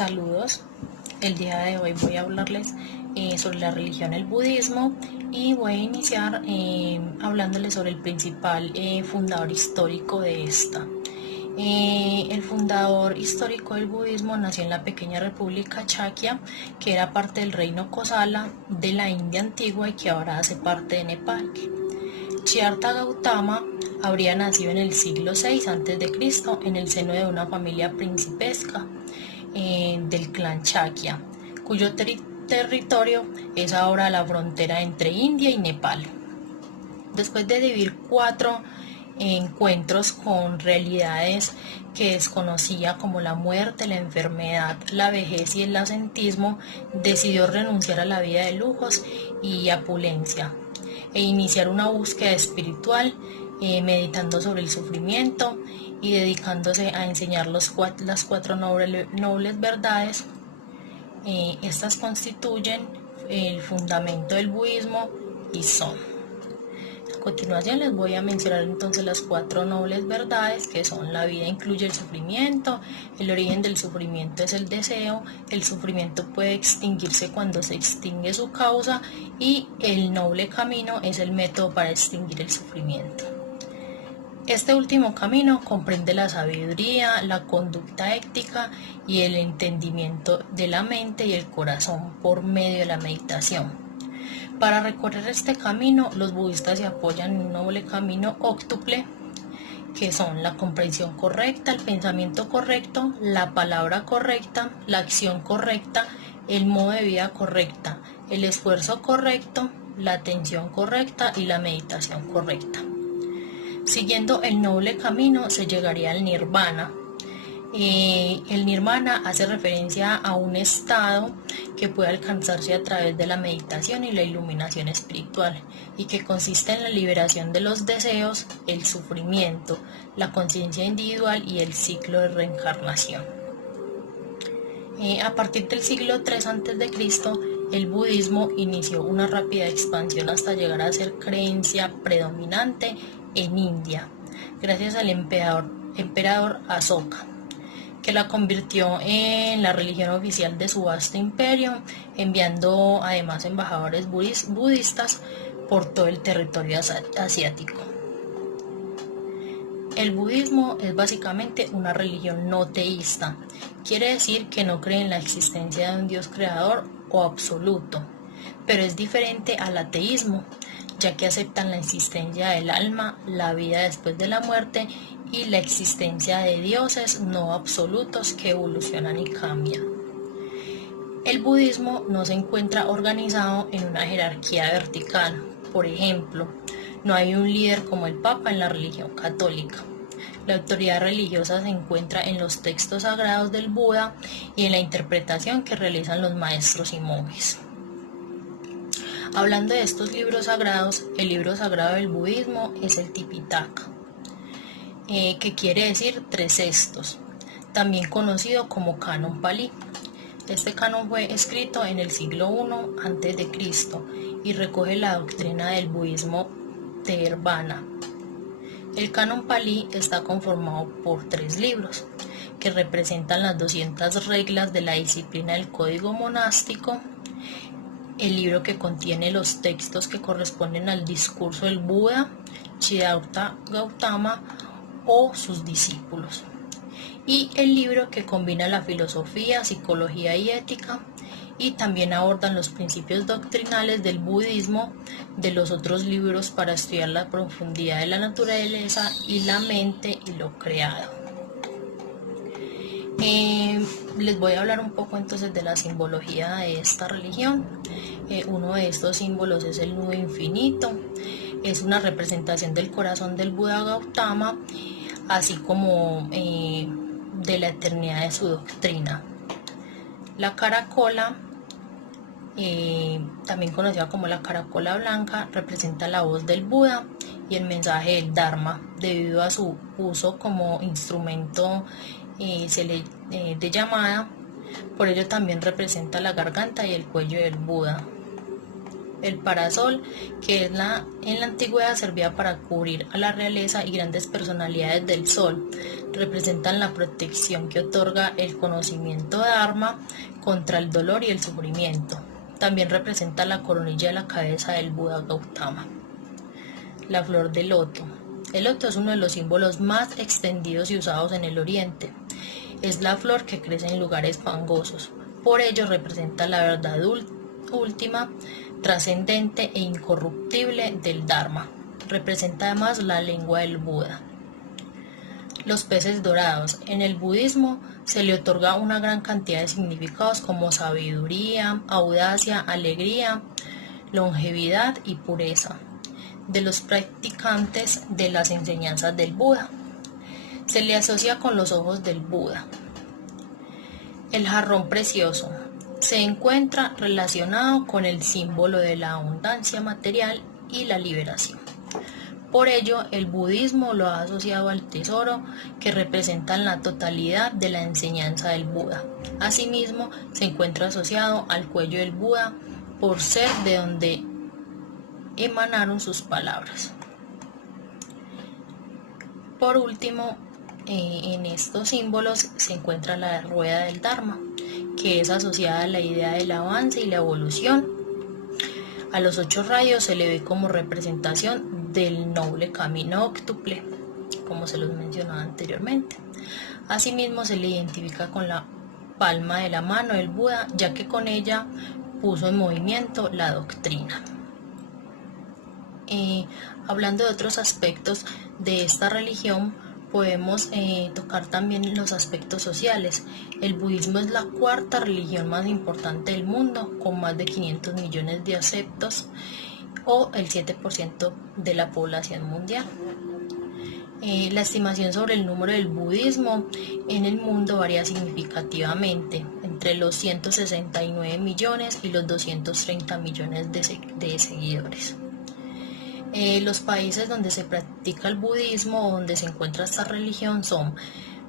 Saludos, el día de hoy voy a hablarles sobre la religión, el budismo, y voy a iniciar hablándoles sobre el principal fundador histórico de esta. El fundador histórico del budismo nació en la pequeña república Chakya, que era parte del reino Kosala de la India antigua y que ahora hace parte de Nepal. Siddhartha Gautama habría nacido en el siglo VI a.C. en el seno de una familia principesca del clan Chakya, cuyo territorio es ahora la frontera entre India y Nepal. Después de vivir 4 encuentros con realidades que desconocía como la muerte, la enfermedad, la vejez y el asentismo, decidió renunciar a la vida de lujos y opulencia e iniciar una búsqueda espiritual, meditando sobre el sufrimiento y dedicándose a enseñar las 4 nobles verdades. Estas constituyen el fundamento del budismo y son: a continuación les voy a mencionar entonces las 4 nobles verdades, que son: la vida incluye el sufrimiento, el origen del sufrimiento es el deseo, el sufrimiento puede extinguirse cuando se extingue su causa, y el noble camino es el método para extinguir el sufrimiento. Este último camino comprende la sabiduría, la conducta ética y el entendimiento de la mente y el corazón por medio de la meditación. Para recorrer este camino, los budistas se apoyan en un noble camino óctuple, que son la comprensión correcta, el pensamiento correcto, la palabra correcta, la acción correcta, el modo de vida correcta, el esfuerzo correcto, la atención correcta y la meditación correcta. Siguiendo el noble camino se llegaría al nirvana. El nirvana hace referencia a un estado que puede alcanzarse a través de la meditación y la iluminación espiritual, y que consiste en la liberación de los deseos, el sufrimiento, la conciencia individual y el ciclo de reencarnación. A partir del siglo III a.C., el budismo inició una rápida expansión hasta llegar a ser creencia predominante en India, gracias al emperador Asoka, que la convirtió en la religión oficial de su vasto imperio, enviando además embajadores budistas por todo el territorio asiático. El budismo es básicamente una religión no teísta, quiere decir que no cree en la existencia de un Dios creador o absoluto, pero es diferente al ateísmo, ya que aceptan la existencia del alma, la vida después de la muerte y la existencia de dioses no absolutos que evolucionan y cambian. El budismo no se encuentra organizado en una jerarquía vertical. Por ejemplo, no hay un líder como el Papa en la religión católica. La autoridad religiosa se encuentra en los textos sagrados del Buda y en la interpretación que realizan los maestros y monjes. Hablando de estos libros sagrados, el libro sagrado del budismo es el Tipitaka, que quiere decir 3 sextos, también conocido como Canon Palí. Este canon fue escrito en el siglo I a.C. y recoge la doctrina del budismo Theravada. El canon Palí está conformado por 3 libros, que representan las 200 reglas de la disciplina del código monástico, el libro que contiene los textos que corresponden al discurso del Buda, Siddhartha Gautama o sus discípulos, y el libro que combina la filosofía, psicología y ética, y también abordan los principios doctrinales del budismo de los otros libros para estudiar la profundidad de la naturaleza y la mente y lo creado. Les voy a hablar un poco entonces de la simbología de esta religión. Uno de estos símbolos es el nudo infinito, es una representación del corazón del Buda Gautama, así como de la eternidad de su doctrina. La caracola, también conocida como la caracola blanca, representa la voz del Buda y el mensaje del Dharma, debido a su uso como instrumento de llamada. Por ello también representa la garganta y el cuello del Buda. El parasol, que en la antigüedad servía para cubrir a la realeza y grandes personalidades del sol, representan la protección que otorga el conocimiento Dharma contra el dolor y el sufrimiento. También representa la coronilla de la cabeza del Buda Gautama. La flor de loto. El loto es uno de los símbolos más extendidos y usados en el Oriente. Es la flor que crece en lugares fangosos. Por ello representa la verdad última, trascendente e incorruptible del Dharma. Representa además la lengua del Buda. Los peces dorados. En el budismo se le otorga una gran cantidad de significados como sabiduría, audacia, alegría, longevidad y pureza de los practicantes de las enseñanzas del Buda. Se le asocia con los ojos del Buda. El jarrón precioso se encuentra relacionado con el símbolo de la abundancia material y la liberación. Por ello, el budismo lo ha asociado al tesoro que representa la totalidad de la enseñanza del Buda. Asimismo, se encuentra asociado al cuello del Buda por ser de donde emanaron sus palabras. Por último, en estos símbolos se encuentra la rueda del Dharma, que es asociada a la idea del avance y la evolución. A los 8 rayos se le ve como representación del noble camino óctuple, como se los mencionaba anteriormente. Asimismo, se le identifica con la palma de la mano del Buda, ya que con ella puso en movimiento la doctrina. Hablando de otros aspectos de esta religión, podemos tocar también los aspectos sociales. El budismo es la 4ª religión más importante del mundo, con más de 500 millones de adeptos, o el 7% de la población mundial. La estimación sobre el número del budismo en el mundo varía significativamente, entre los 169 millones y los 230 millones de seguidores. Los países donde se practica el budismo o donde se encuentra esta religión son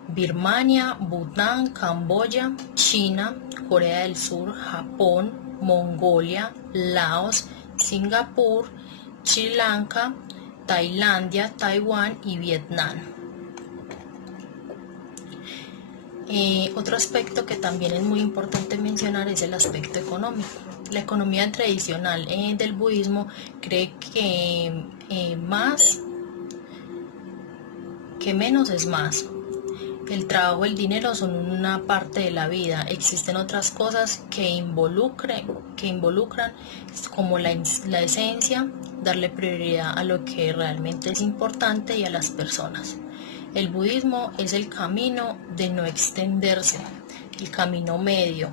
Birmania, Bután, Camboya, China, Corea del Sur, Japón, Mongolia, Laos, Singapur, Sri Lanka, Tailandia, Taiwán y Vietnam. Otro aspecto que también es muy importante mencionar es el aspecto económico. La economía tradicional del budismo cree que más que menos es más. El trabajo y el dinero son una parte de la vida. Existen otras cosas que involucran como la esencia, darle prioridad a lo que realmente es importante y a las personas. El budismo es el camino de no extenderse, el camino medio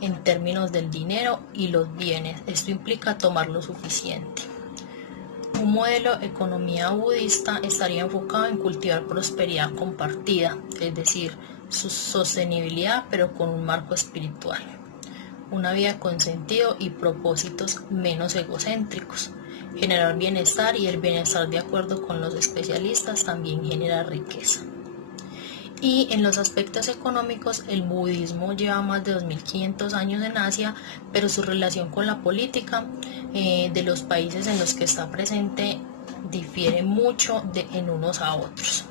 en términos del dinero y los bienes. Esto implica tomar lo suficiente. Un modelo de economía budista estaría enfocado en cultivar prosperidad compartida, es decir, su sostenibilidad, pero con un marco espiritual. Una vida con sentido y propósitos menos egocéntricos. Generar bienestar, y el bienestar, de acuerdo con los especialistas, también genera riqueza. Y en los aspectos económicos, el budismo lleva más de 2500 años en Asia, pero su relación con la política de los países en los que está presente difiere mucho en unos a otros.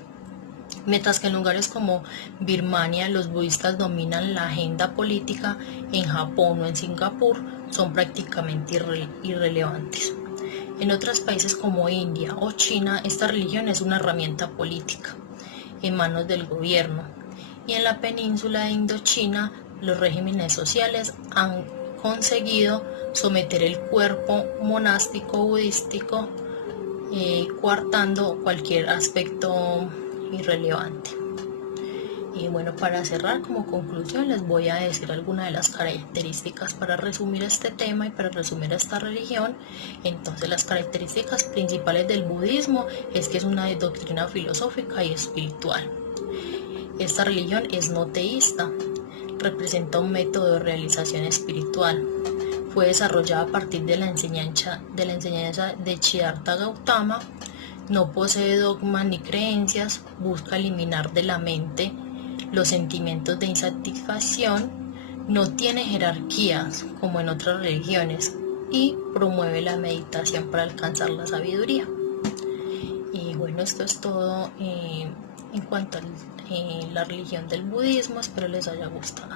Mientras que en lugares como Birmania los budistas dominan la agenda política, en Japón o en Singapur son prácticamente irrelevantes. En otros países como India o China, esta religión es una herramienta política en manos del gobierno, y en la península de Indochina los regímenes sociales han conseguido someter el cuerpo monástico budístico, coartando cualquier aspecto irrelevante. Y bueno, para cerrar, como conclusión les voy a decir algunas de las características para resumir este tema y para resumir esta religión. Entonces, las características principales del budismo es que es una doctrina filosófica y espiritual. Esta religión es no teísta, representa un método de realización espiritual. Fue desarrollada a partir de la enseñanza de Siddhartha Gautama. No posee dogmas ni creencias, busca eliminar de la mente los sentimientos de insatisfacción, no tiene jerarquías como en otras religiones, y promueve la meditación para alcanzar la sabiduría. Y bueno, esto es todo en cuanto a la religión del budismo. Espero les haya gustado.